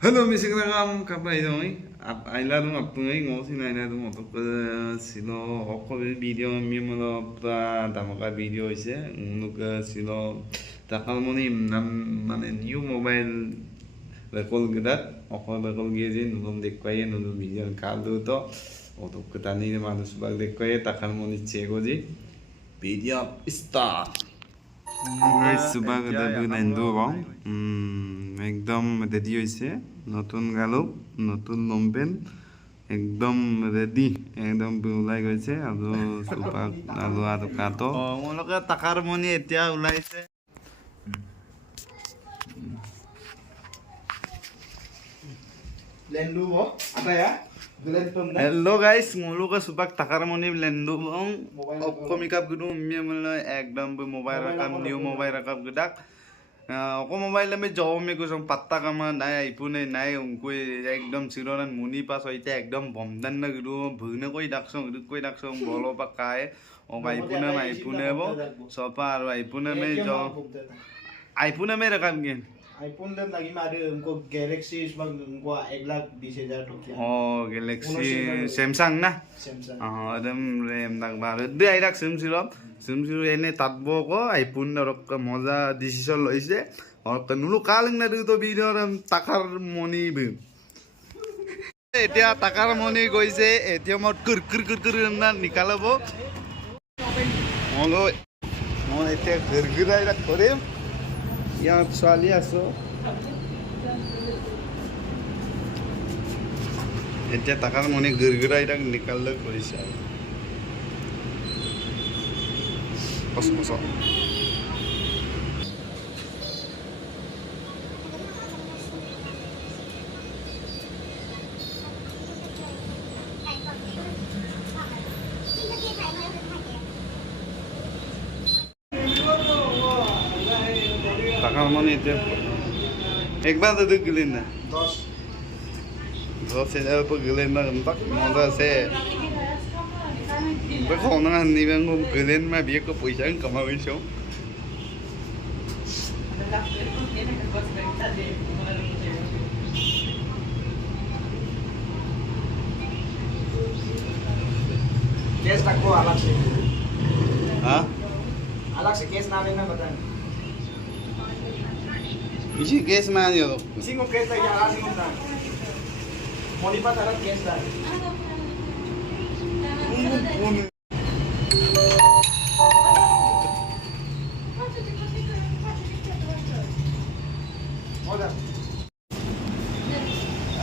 Halo misalnya kapan itu nih? Ayla dong apa nih ngosin ayla dong atau ke silo aku video mimolo pra tamuka video ise untuk ke silo takal moni nam mana new mobile bekol gedat aku bekol gizin nulum dekwaya nulum video kaldu to untuk ke tani malu subak dekwaya takal moni cegoji video start. Guys, সুবাগ দাবি লাইনটো কওঁ একদম ready হৈছে নতুন গালুক নতুন লম্পেণ্ট একদম ready একদম ওলাই গৈছে আৰু সুবাগ আৰু কাটো মোলোকে টাকাৰ মনি এতিয়া ওলাইছে Lendu bo, ada ya? Hello guys, মোলোকে সুবাগ টাকাৰ মনি লেন্ডু বং অকমিকাপ গুদু মিমলে একদম মোবাইল রাকাম নিউ মোবাইল রাকাম গদাক অকো মোবাইল আমি যাও মে কুসং পাত্তা কামা নাই আইপুনে নাই উনকুই একদম সিরনান মুনি পাস হইতে একদম বমদান না গুদু ভুনে কই ডাকসং বলো পাকায় ও আইপুনে বো সপা আর আইপুনে মে যাও আইপুনে মে রাকাম গেন iPhone dan lagi ada uनको Galaxy sebab uनको 1,20,000 rupiah. Oh, Galaxy Samsung nah. Samsung. Adam RAM nak baru. Dia airak Samsung ini tabbo ko iPhone rok moza decision loise. Or kanulu kaling na dito video ram takar money bu. Etia takar money goise etia mot kur na nikalabo. Molo etia kur airak korim. Yang soalnya so, itu takar moni gergera itu nikal lek polisi. Kos. Takar moni itu, ekbar tu gilin na. 10,000 per gilin na entak moda se. Berkau na ni bang gilin mah biar ko puisa kamau iso. Case tak ko alak se. Hah? Alak se case namin na batan. Isi case mana yo? Singko case lagi alak singko na. Monipat alak case dah. Moda.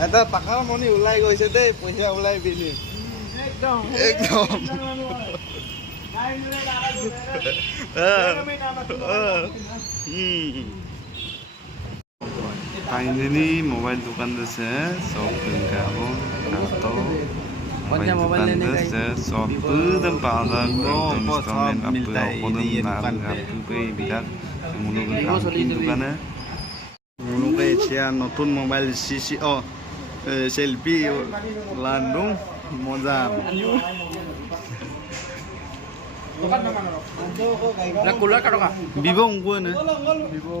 Eta takar moni ulai গৈছে দেই পইচা ulai bini. Ekdom. Finally mobile दुकान से shop का हो तो mobile दुकान से shop एकदम पादा एकदम इंस्टॉलमेंट मिलता है ये दुकान पे बिलाक दुकान है मुनुके इच्छा नतुन मोबाइल सीसी ओ सेल्फी लांडुं मजा Kular kado ka? Vivo ungu na. Vivo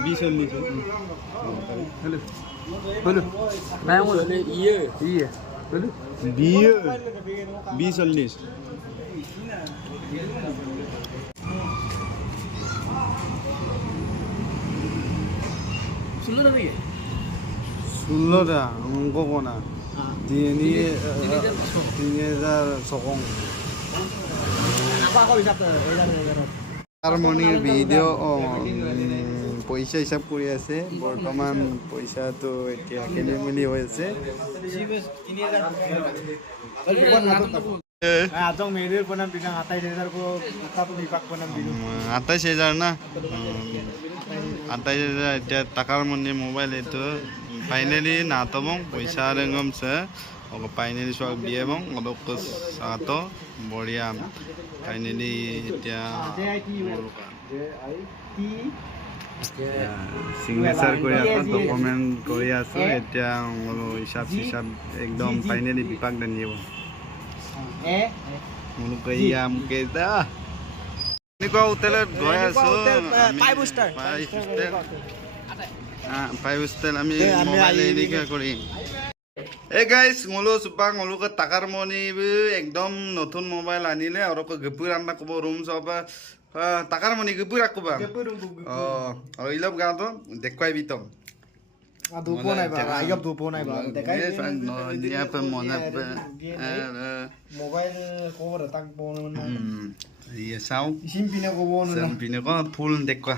20 Hello. Bayang mo iya. Hello. Biye. 20 Sulu na ni. Sulora ungu kona. Ini 3,000 sokong. Ako isap to. হারমোনির ভিডিও পয়সা হিসাব করে আছে বর্তমান পয়সা তো এতিয়া খেলিমেলি হয়েছে Atong medir po ng bilang 28,000 po tapos ipak po ng bilang 28,000 না 28,000 এতিয়া টাকার মনি মোবাইল এটো ফাইনালি নাতবং পয়সা রঙমছে ওকে ফাইনালি সব বিয়ে বং ওদক সাতো বড়িয়া ফাইনালি এতিয়া সিগনেচার করে আছো ডকুমেন্ট করে আছো এতিয়া হিসাব হিসাব একদম ফাইনালি বিপাক দানিব মুলুকে ইয়া মুকে দা এনেকুৱা হোটেলত গৈ আছো 5 star ফাইভ স্টাইল আমি আমি মোবাইল আহি এদিকে করি এই guys ngolo supang ngolo ke takar moni ekdom notun mobile anile aro ke gepur anna ko room soba takar moni gepur aku bang aro ilap ga to dekhwai bitom দুপো নাই বা আইগপ দুপো নাই বা দেখাই dia pe mona pe mobile কোবর তাক বোন না iya sao সিম্পিনে কোবো না sampine ko full dekwa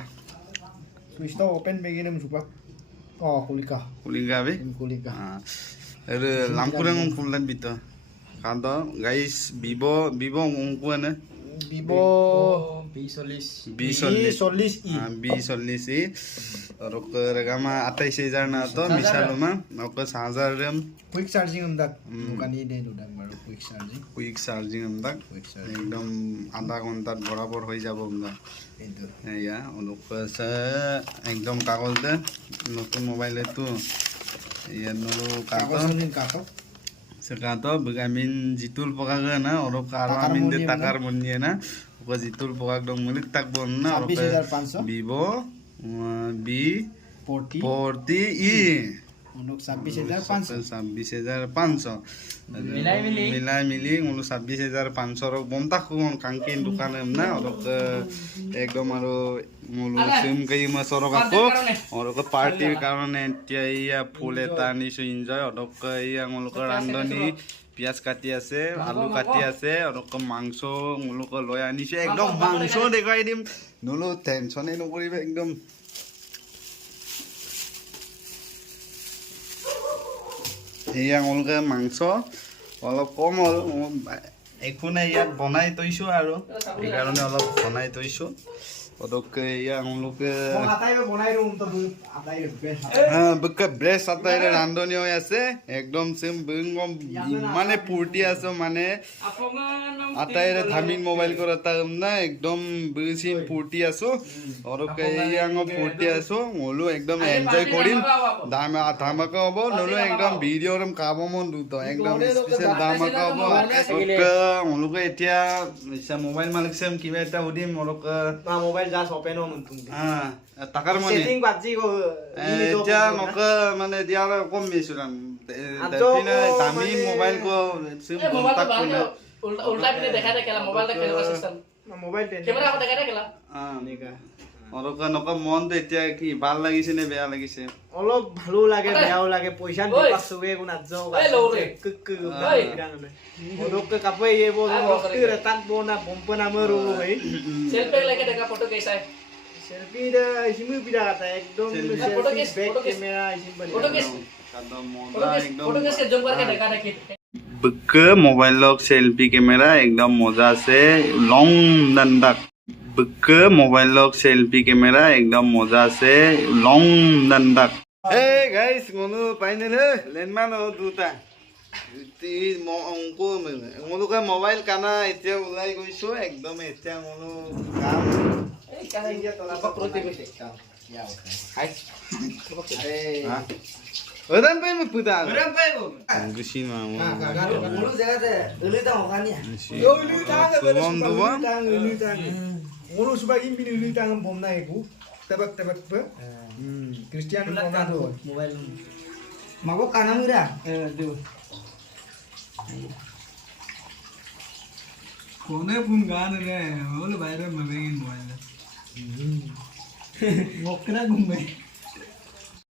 switch তো ওপেন বেগিনে মুসুপা কুলিকা kulinga be কুলিকা lamkurang fulan bito kando guys vivo ngungkuan Vivo B40i B40i और regama 28000 na to misaluma oke 1000 RAM quick charging umdak dukani de dudak baru quick charging umdak ekdom आधा घंटा बराबर হয়ে যাব umdak itu ya untuk se ekdom kagol de notun mobile itu ya nulu kato sekato begamin jitul pokaga na oro karo amin de takar monye na ko jitul pokag dong mulik tak bon na oro Vivo B40i untuk 26500 milai mili ngulu 26500 rok bom tak kon kangkin dukan na oro ke ekdom aro ngulu sim kai ma sorok ako oro ke party karone tia iya phule tani so enjoy oro ke iya ngulu ke randoni পিয়াজ কাটি আছে আলু কাটি আছে আৰু মাংস মুলুক লৈ আনিছে একদম মাংস দেখাই দিম নলো টেনচনে নকৰিবে একদম এয়া মুলুকে মাংস অলপ কম হ'ল একো নাই ইয়াত বনাই থৈছো আৰু এইকাৰণে অলপ বনাই থৈছো ওদকে ইয়া মুলুকে আটাইবে বনাই ৰুম তো বকে ব্রেস আটাইরে রান্ধনি হই আছে একদম সেম বঙ্গম মানে পুরটি আছে মানে আটাইরে থামিন মোবাইল করে তাম না একদম বেশি পুরটি আছো ওরকে ইয়াং পুরটি আছো মলু একদম এনজয় করিম ধামাকা হবো নলো একদম ভিডিও রম কাব মন দুতো একদম স্পেশাল ধামাকা হবো ওকে মলুকে এতিয়া মোবাইল মালিক সেম কিবা এটা উদিম ওরকে মোবাইল জাস্ট ওপেন হম তুমি takar moni setting বাজি গো এতিয়া নক মানে দিয়া কম বেছিলাম দেখিনা দামি মোবাইল কো সিম কন্টাক্ট কোনা উল্টা পিনে দেখা দেখলা মোবাইলটা কেনেকুৱা সিস্টেম মোবাইল ক্যামেৰা আকৌ দেখা দেখলা নিকা অৰক নক মন এতিয়া কি ভাল লাগিছে নে বেয়া লাগিছে অলপ ভালো লাগে বেয়াও লাগে পয়সা দিপাছগে কোন আজ কুক ওদক কাপে এবো ওকে তাক বোনা বম্পনা মরু ভাই সেলফি লাগে দেখা ফটো कैसा है সেলফি দা ইসিমু পিডা কাটা একদম সেলফি ব্যাক ক্যামেরা ইসিম বলি फोटो के जूम करके देखा देखी back mobile lock selfie camera एकदम मजा से लॉन्ग नंदक back mobile lock selfie camera एकदम मजा से लॉन्ग नंदक हे गाइस मनु फाइनल लेनमान हो दुटा ती अंको मनु का मोबाइल काना এতিয়া উলাই গৈছো একদম এতিয়া মनु কাম এই কানে ইয়া তোলা প্রতি কইতে ইয়া হাই Orang pay mo puta. Orang pay mo. Gusto mo. Mulu jagate ulita hokani. Ulita Mulu subag impin ulita ang bom na ego. Tabak pa. Cristiano Ronaldo mobile. Mago kana mura. Do. Kone pun gana ne. Ole bayre mabengin mobile. Ngokna gumbe.